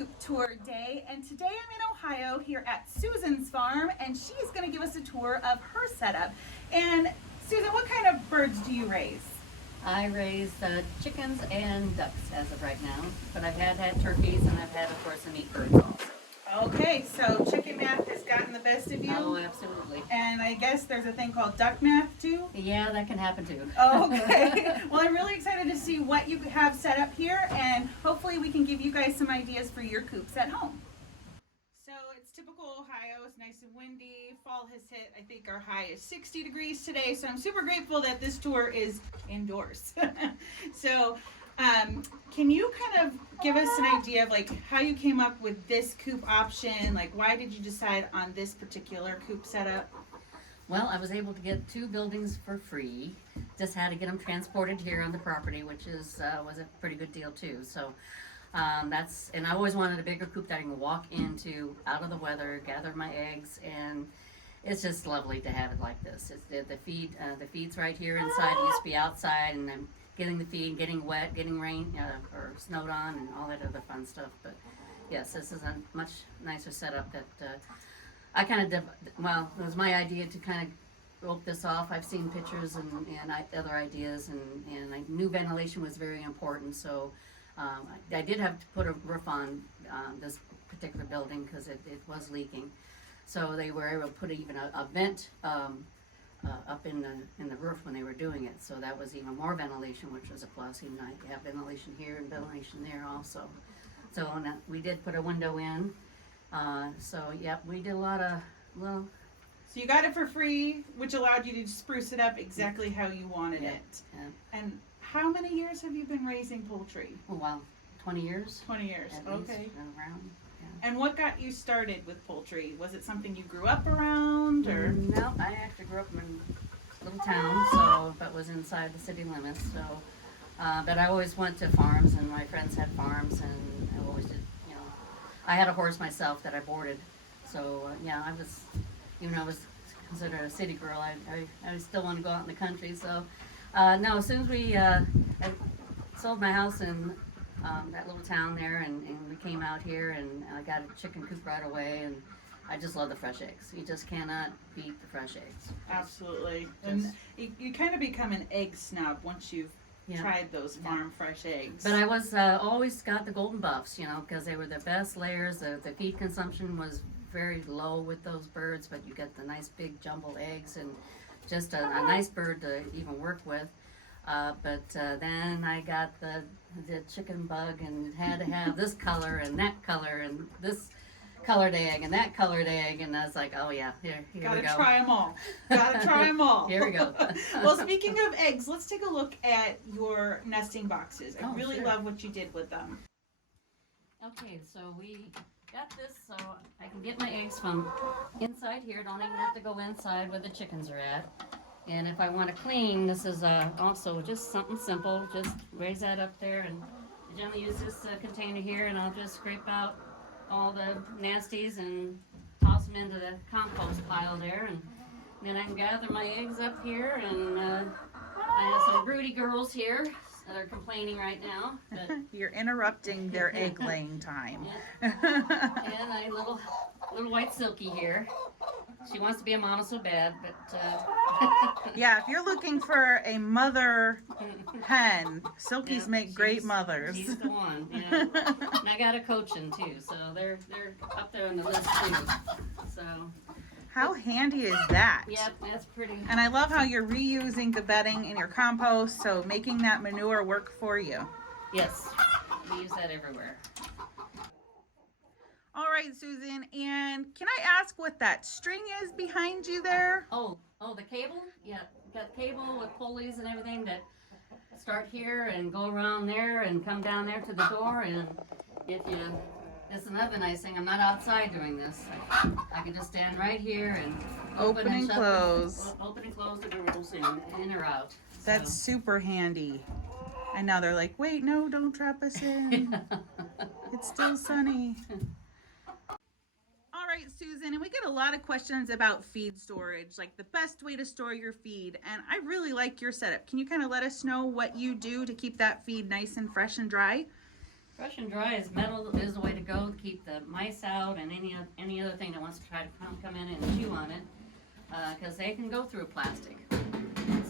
Coop Tour Day, and today I'm in Ohio here at Susan's farm, and she's going to give us a tour of her setup. And Susan, what kind of birds do you raise? I raise chickens and ducks as of right now, but I've had turkeys and I've had, of course, some meat birds also. Okay, so chicken math has gotten the best of you? Oh, absolutely. And I guess there's a thing called duck math too? Yeah, that can happen too. Okay. Well, I'm really excited to see what you have set up here, and hopefully we can give you guys some ideas for your coops at home. So it's typical Ohio. It's nice and windy. Fall has hit. I think our high is 60 degrees today, so I'm super grateful that this tour is indoors. So can you kind of give us an idea of like how you came up with this coop option? Like, why did you decide on this particular coop setup? Well, I was able to get 2 buildings for free. Just had to get them transported here on the property, which was a pretty good deal too. So and I always wanted a bigger coop that I can walk into, out of the weather, gather my eggs, and it's just lovely to have it like this. It's the feed's right here inside. It used to be outside, and I'm getting the feed, getting wet, getting rain or snowed on, and all that other fun stuff. But yes, this is a much nicer setup that I kind of well, it was my idea to kind of rope this off. I've seen pictures and other ideas, and I knew ventilation was very important. So I did have to put a roof on this particular building because it was leaking. So they were able to put even a vent up in the roof when they were doing it. So that was even more ventilation, which was a plus. Even I have ventilation here and ventilation there also. So we did put a window in. So yep, we did a lot of So you got it for free, which allowed you to spruce it up exactly how you wanted it. Yeah. And how many years have you been raising poultry? Oh, wow, 20 years. 20 years. At Okay. least, around. Yeah. And what got you started with poultry? Was it something you grew up around, or? No, I actually grew up in a little town, so but was inside the city limits. So, but I always went to farms, and my friends had farms, and I always did. You know, I had a horse myself that I boarded. So yeah, I was, even though I was considered a city girl, I still want to go out in the country. So no, as soon as I sold my house in that little town there, and we came out here, and I got a chicken coop right away, and I just love the fresh eggs. You just cannot beat the fresh eggs. Absolutely. And you kind of become an egg snob once you've tried those farm fresh eggs. But I was always got the golden buffs, you know, because they were the best layers. The feed consumption was very low with those birds, but you get the nice big jumbled eggs, and just a nice bird to even work with. But then I got the chicken bug, and had to have this color and that color and this colored egg and that colored egg, and I was like, oh yeah, here we go. Gotta try them all. Gotta try them all. Here we go. Well, speaking of eggs, let's take a look at your nesting boxes. I really sure. love what you did with them. Okay, so we got this so I can get my eggs from inside here. Don't even have to go inside where the chickens are at. And if I want to clean, this is also just something simple. Just raise that up there, and I generally use this container here, and I'll just scrape out all the nasties and toss them into the compost pile there, and then I can gather my eggs up here, and I have some broody girls here that are complaining right now. But You're interrupting their egg laying time. and I little white Silky here. She wants to be a mama so bad, but Yeah, if you're looking for a mother hen, Silkies make great mothers. She's the one. Yeah. And I got a coaching too, so they're up there on the list too. So. How handy is that? Yep, that's pretty. And I love how you're reusing the bedding in your compost, so making that manure work for you. Yes, we use that everywhere. All right, Susan, and can I ask what that string is behind you there? Oh, the cable? Yeah, got cable with pulleys and everything that start here and go around there and come down there to the door. And it's another nice thing. I'm not outside doing this. I can just stand right here and open and close. Open and close the doors in or out. That's super handy. And now they're like, wait, no, don't trap us in. It's still sunny. All right, Susan, and we get a lot of questions about feed storage, like the best way to store your feed. And I really like your setup. Can you kind of let us know what you do to keep that feed nice and fresh and dry? Brush and dry is metal is the way to go to keep the mice out and any other thing that wants to try to come in and chew on it, because they can go through plastic.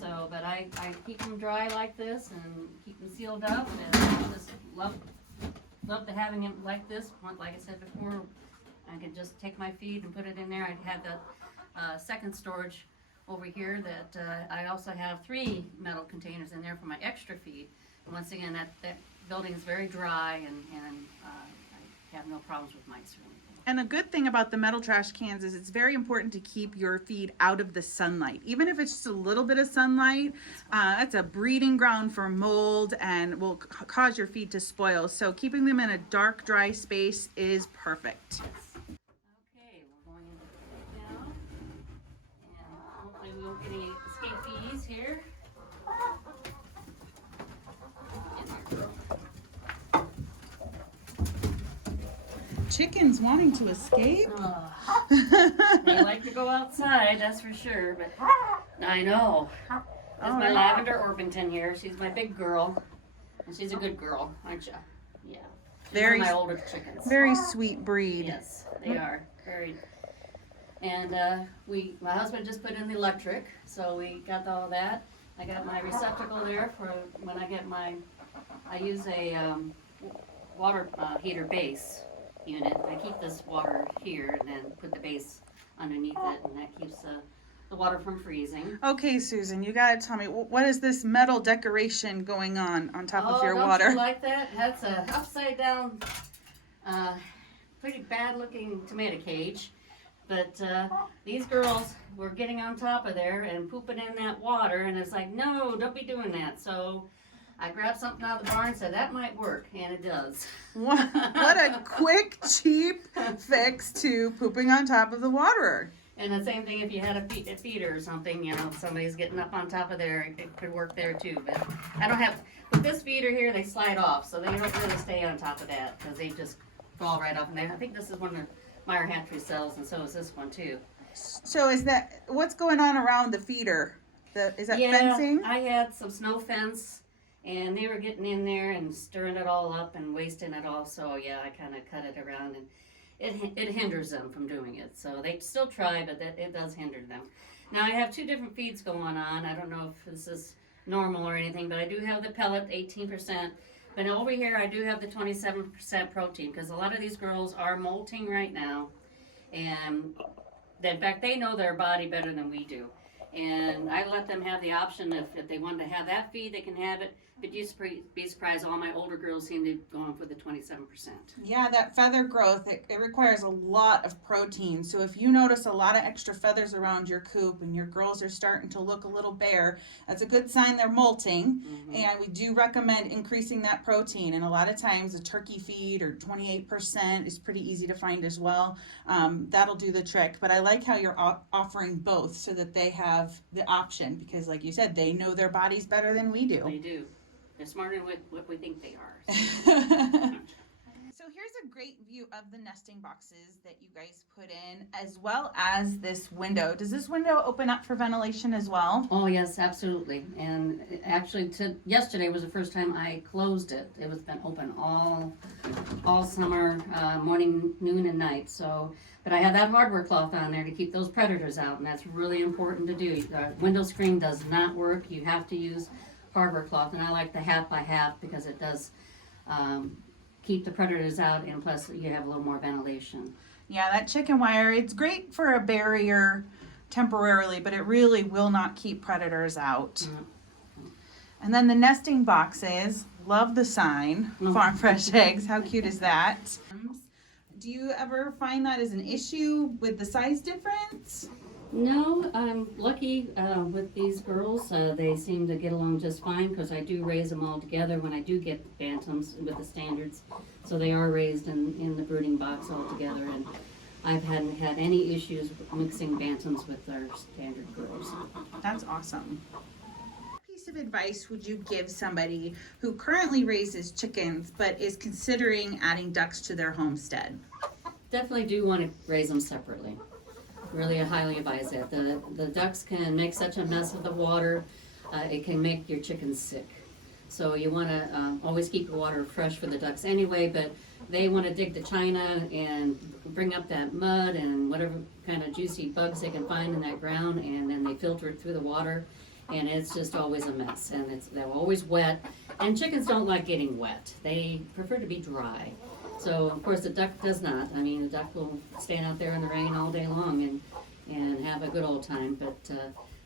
So, but I keep them dry like this and keep them sealed up, and I just love to having them like this. Like I said before, I could just take my feed and put it in there. I have the second storage over here that I also have 3 metal containers in there for my extra feed. And once again, that building is very dry, and I have no problems with mice or anything. And a good thing about the metal trash cans is it's very important to keep your feed out of the sunlight. Even if it's just a little bit of sunlight, that's a breeding ground for mold and will cause your feed to spoil. So keeping them in a dark, dry space is perfect. Yes. Okay, we're going into the now, and hopefully we won't get any escapees here. Chickens wanting to escape? They like to go outside, that's for sure, but I know. There's my Lavender Orpington here. She's my big girl, and she's a good girl, aren't you? Yeah. She's Very, one of my older chickens. very sweet breed. Yes, they are. Very. And my husband just put in the electric, so we got all that. I got my receptacle there for when I get I use a water heater base unit. I keep this water here and then put the base underneath it, and that keeps the water from freezing. Okay, Susan, you gotta tell me, what is this metal decoration going on top of your water? Don't you like that? That's a upside down, pretty bad looking tomato cage. But these girls were getting on top of there and pooping in that water, and it's like, no, don't be doing that. So I grabbed something out of the barn and said, that might work, and it does. What a quick, cheap fix to pooping on top of the water. And the same thing if you had a feeder or something, you know, if somebody's getting up on top of there, it could work there too. But I don't have, with this feeder here, they slide off, so they don't really stay on top of that, because they just fall right off. And I think this is one of Meyer Hatchery cells, and so is this one too. So what's going on around the feeder? Is that fencing? I had some snow fence, and they were getting in there and stirring it all up and wasting it all. So yeah, I kind of cut it around, and it hinders them from doing it. So they still try, but it does hinder them. Now I have 2 different feeds going on. I don't know if this is normal or anything, but I do have the pellet 18%. But over here I do have the 27% protein, because a lot of these girls are molting right now, and in fact they know their body better than we do. And I let them have the option if they want to have that feed, they can have it. But you'd be surprised, all my older girls seem to go on for the 27%. Yeah, that feather growth, it requires a lot of protein. So if you notice a lot of extra feathers around your coop and your girls are starting to look a little bare, that's a good sign they're molting. Mm-hmm. And we do recommend increasing that protein. And a lot of times a turkey feed or 28% is pretty easy to find as well. That'll do the trick. But I like how you're offering both so that they have the option, because like you said, they know their bodies better than we do. They do. They're smarter than what we think they are. So here's a great view of the nesting boxes that you guys put in, as well as this window. Does this window open up for ventilation as well? Oh yes, absolutely. And actually, yesterday was the first time I closed it. It was been open all summer, morning, noon, and night. So, but I have that hardware cloth on there to keep those predators out, and that's really important to do. Window screen does not work. You have to use hardware cloth, and I like the half by half because it does keep the predators out, and plus you have a little more ventilation. Yeah, that chicken wire, it's great for a barrier temporarily, but it really will not keep predators out. Mm-hmm. And then the nesting boxes, love the sign, Farm Fresh Eggs. How cute is that? Do you ever find that as an issue with the size difference? No, I'm lucky with these girls. They seem to get along just fine, because I do raise them all together when I do get bantams with the standards. So they are raised in the brooding box all together, and I haven't had any issues mixing bantams with our standard girls. That's awesome. What piece of advice would you give somebody who currently raises chickens but is considering adding ducks to their homestead? Definitely do want to raise them separately. Really, I highly advise that. The ducks can make such a mess of the water, it can make your chickens sick. So you want to always keep your water fresh for the ducks anyway, but they want to dig the china and bring up that mud and whatever kind of juicy bugs they can find in that ground, and then they filter it through the water, and it's just always a mess, and they're always wet, and chickens don't like getting wet. They prefer to be dry. So of course the duck does not. I mean, the duck will stand out there in the rain all day long and have a good old time, but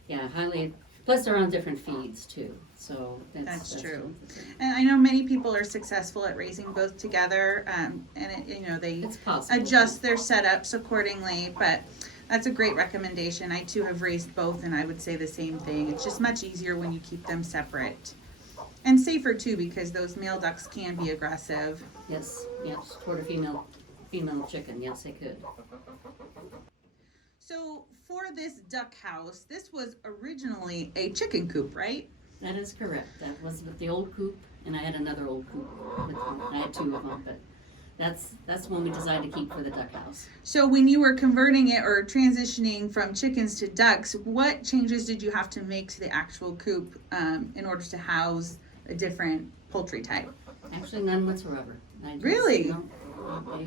yeah, highly. Plus, they're on different feeds too, so That's true. And I know many people are successful at raising both together, and they It's possible. adjust their setups accordingly. But that's a great recommendation. I too have raised both, and I would say the same thing. It's just much easier when you keep them separate, and safer too, because those male ducks can be aggressive. Yes, toward a female chicken. Yes, they could. So for this duck house, this was originally a chicken coop, right? That is correct. That was with the old coop, and I had another old coop. I had two of them, but that's the one we decided to keep for the duck house. So when you were converting it or transitioning from chickens to ducks, what changes did you have to make to the actual coop in order to house a different poultry type? Actually, none whatsoever. Really? I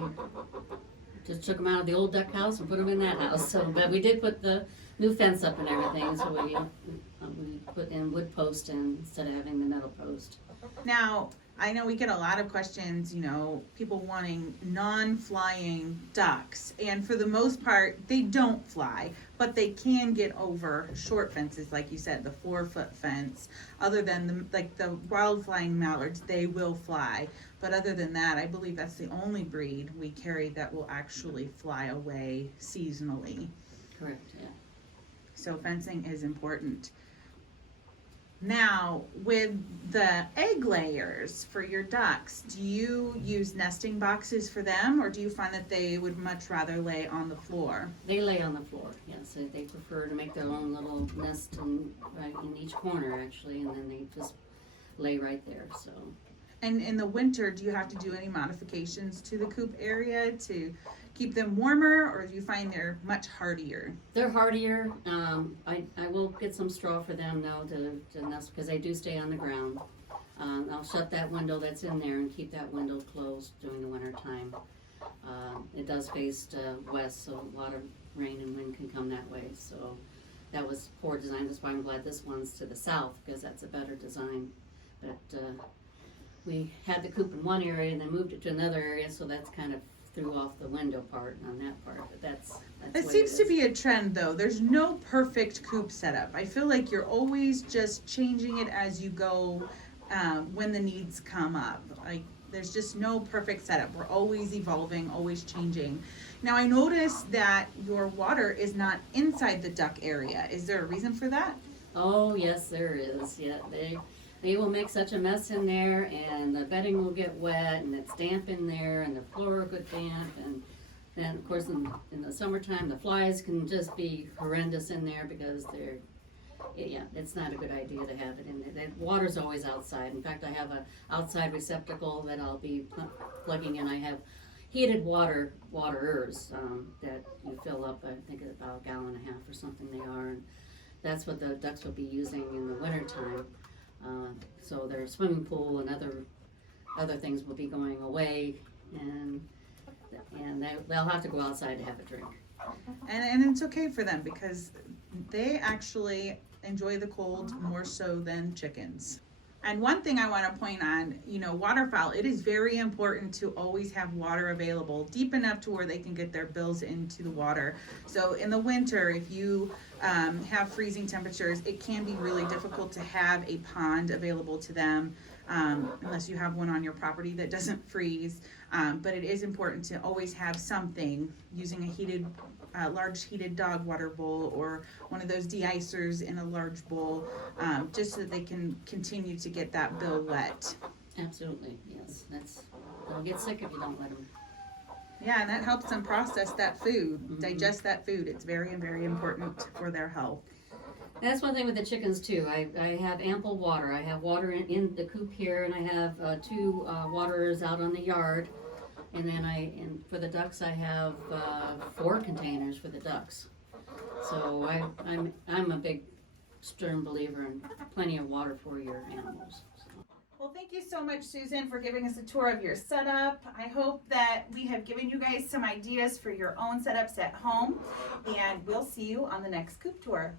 just took them out of the old duck house and put them in that house. So, but we did put the new fence up and everything. So we put in wood post instead of having the metal post. Now, I know we get a lot of questions, people wanting non-flying ducks, and for the most part, they don't fly, but they can get over short fences, like you said, the 4-foot fence. Other than the wild flying mallards, they will fly, but other than that, I believe that's the only breed we carry that will actually fly away seasonally. Correct, yeah. So fencing is important. Now, with the egg layers for your ducks, do you use nesting boxes for them, or do you find that they would much rather lay on the floor? They lay on the floor, yes. They prefer to make their own little nest right in each corner, actually, and then they just lay right there, so. And in the winter, do you have to do any modifications to the coop area to keep them warmer, or do you find they're much hardier? They're hardier. I will get some straw for them now to nest, because they do stay on the ground. I'll shut that window that's in there and keep that window closed during the winter time. It does face west, so a lot of rain and wind can come that way. So that was poor design. That's why I'm glad this one's to the south, because that's a better design. But we had the coop in one area and then moved it to another area, so that's kind of threw off the window part on that part, but that's It what seems it to is. be a trend, though. There's no perfect coop setup. I feel like you're always just changing it as you go when the needs come up. There's just no perfect setup. We're always evolving, always changing. Now, I noticed that your water is not inside the duck area. Is there a reason for that? Oh, yes, there is. Yeah, they will make such a mess in there, and the bedding will get wet, and it's damp in there, and the floor will get damp, and then, of course, in the summertime, the flies can just be horrendous in there because it's not a good idea to have it in there. The water's always outside. In fact, I have a outside receptacle that I'll be plugging in. I have heated waterers that you fill up, I think about 1.5 gallons or something they are, and that's what the ducks will be using in the wintertime. So their swimming pool and other things will be going away, and they'll have to go outside to have a drink. And it's okay for them because they actually enjoy the cold more so than chickens. And one thing I want to point on, waterfowl, it is very important to always have water available deep enough to where they can get their bills into the water. So in the winter, if you have freezing temperatures, it can be really difficult to have a pond available to them unless you have one on your property that doesn't freeze. But it is important to always have something, using a large heated dog water bowl or one of those de-icers in a large bowl, just so that they can continue to get that bill wet. Absolutely, yes. They'll get sick if you don't let them. Yeah, and that helps them process that food, digest that food. It's very, very important for their health. That's one thing with the chickens too. I have ample water. I have water in the coop here, and I have 2 waterers out on the yard. And then for the ducks, I have 4 containers for the ducks. So I'm a big stern believer in plenty of water for your animals. So. Well, thank you so much, Susan, for giving us a tour of your setup. I hope that we have given you guys some ideas for your own setups at home, and we'll see you on the next Coop Tour.